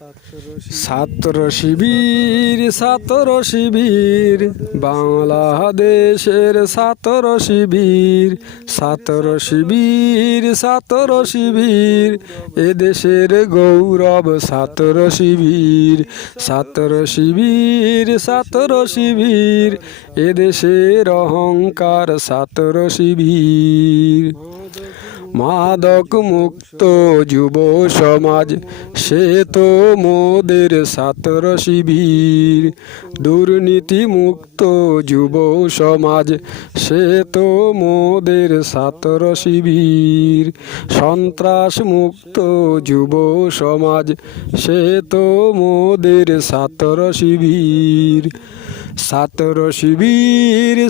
ছাত্র শিবির বাংলাদেশের ছাত্র শিবির এদেশের গৌরব ছাত্র শিবির এদেশের অহংকার ছাত্র শিবির। মাদক মুক্ত যুব সমাজ সে তো মোদের ছাত্র শিবির। দুর্নীতি মুক্ত যুব সমাজ সে তো মোদের ছাত্র শিবির। সন্ত্রাস মুক্ত যুব সমাজ সে তো মোদের ছাত্র শিবির। ছাত্র শিবির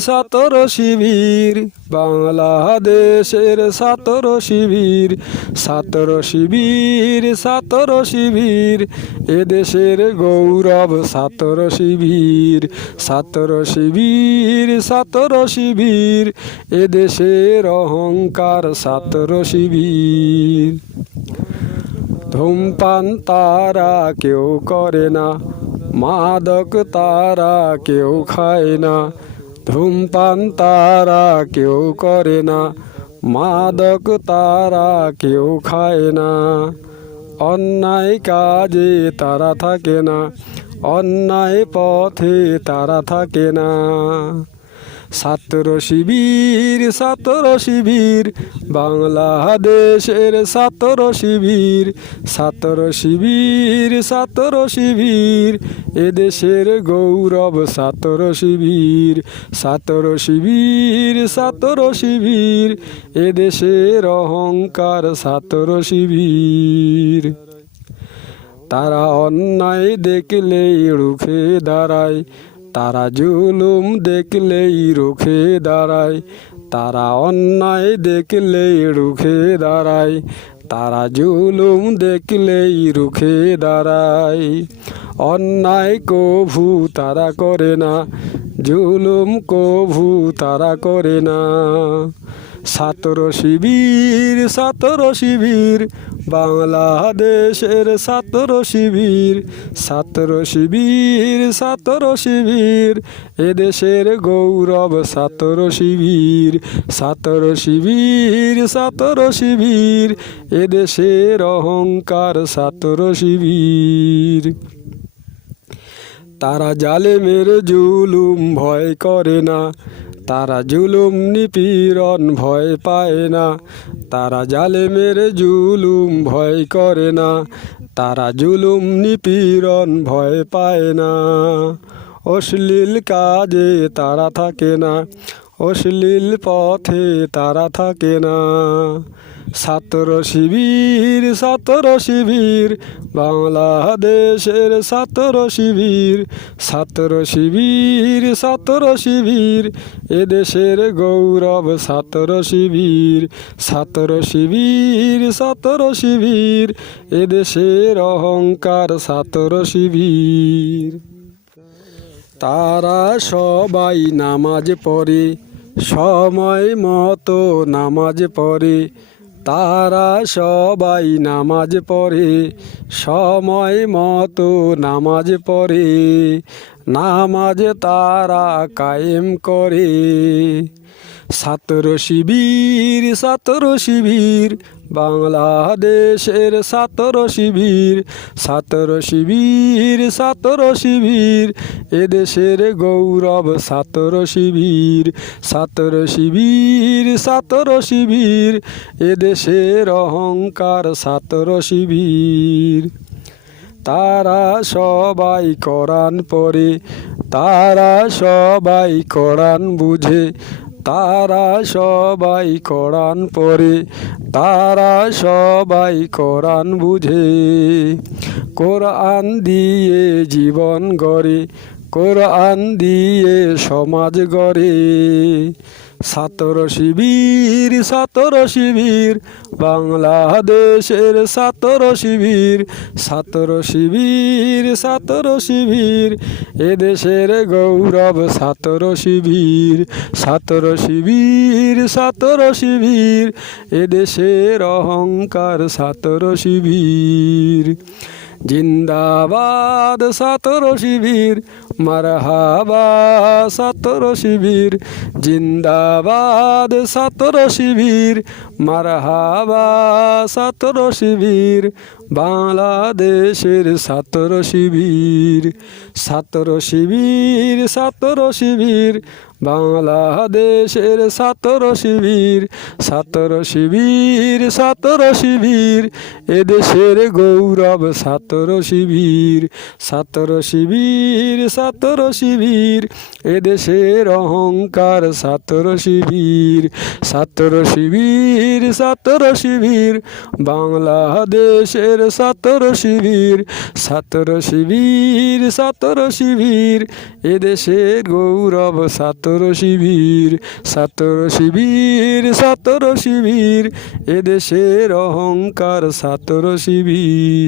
বাংলাদেশের ছাত্র শিবির এদেশের গৌরব ছাত্র শিবির এদেশের অহংকার ছাত্র শিবির। ধূমপান তারা কেউ করে না, মাদক তারা কেউ খায় না। ধূমপান তারা কেউ করে না, মাদক তারা কেউ খায় না। অন্যায় কাজে তারা থাকে না, অন্যায় পথে তারা থাকে না। ছাত্র শিবির বাংলাদেশের ছাত্র শিবির এদেশের গৌরব ছাত্র শিবির এদেশের অহংকার ছাত্র শিবির। তারা অন্যায় দেখলেই রুখে দাঁড়ায়, তারা জুলুম দেখলেই রুখে দাঁড়ায়। তারা অন্যায় দেখলেই রুখে দাঁড়ায়, তারা জুলুম দেখলেই রুখে দাঁড়ায়। অন্যায় কভু তারা করে না, জুলুম কভু তারা করে না। ছাত্র শিবির বাংলাদেশের ছাত্র শিবির এদেশের গৌরব ছাত্র শিবির এদেশের অহংকার ছাত্র শিবির। তারা জালেমের জুলুম ভয় করে না, তারা জুলুম নিপীড়ন ভয় পায় না। তারা জালেমের জুলুম ভয় করে না, তারা জুলুম নিপীড়ন ভয় পায় না। অশ্লীল কাজে তারা থাকে না, অশ্লীল পথে তারা থাকে না। ছাত্র শিবির বাংলাদেশের ছাত্র শিবির এদেশের গৌরব ছাত্র শিবির এদেশের অহংকার ছাত্র শিবির। তারা সবাই নামাজ পড়ে, সময় মতো নামাজ পড়ে। তারা সবাই নামাজ পড়ে, সময় মতো নামাজ পড়ে। নামাজ তারা কায়েম করে। ছাত্র শিবির বাংলাদেশের ছাত্র শিবির এদেশের গৌরব ছাত্র শিবির এদেশের অহংকার ছাত্র শিবির। তারা সবাই কোরআন পড়ে, তারা সবাই কোরআন বুঝে। তারা সবাই কোরআন পড়ে, তারা সবাই কোরআন বুঝে। কোরআন দিয়ে জীবন গড়ে, কোরআন দিয়ে সমাজ গড়ে। ছাত্র শিবির বাংলাদেশের ছাত্র শিবির এদেশের গৌরব ছাত্র শিবির এদেশের অহংকার ছাত্র শিবির। জিন্দাবাদ ছাত্র শিবির মারহাবা ছাত্র শিবির জিন্দাবাদ ছাত্র শিবির মারহাবা ছাত্র শিবির বাংলাদেশের ছাত্র শিবির ছাত্র শিবির ছাত্র শিবির বাংলাদেশের ছাত্র শিবির ছাত্র শিবির ছাত্র শিবির এদেশের গৌরব ছাত্র শিবির ছাত্র শিবির ছাত্র শিবির এদেশের অহংকার ছাত্র শিবির ছাত্র শিবির ছাত্র শিবির বাংলাদেশের ছাত্র শিবির ছাত্র শিবির ছাত্র শিবির এদেশের গৌরব ছাত্র শিবির ছাত্র শিবির ছাত্র শিবির এদেশের অহংকার ছাত্র শিবির।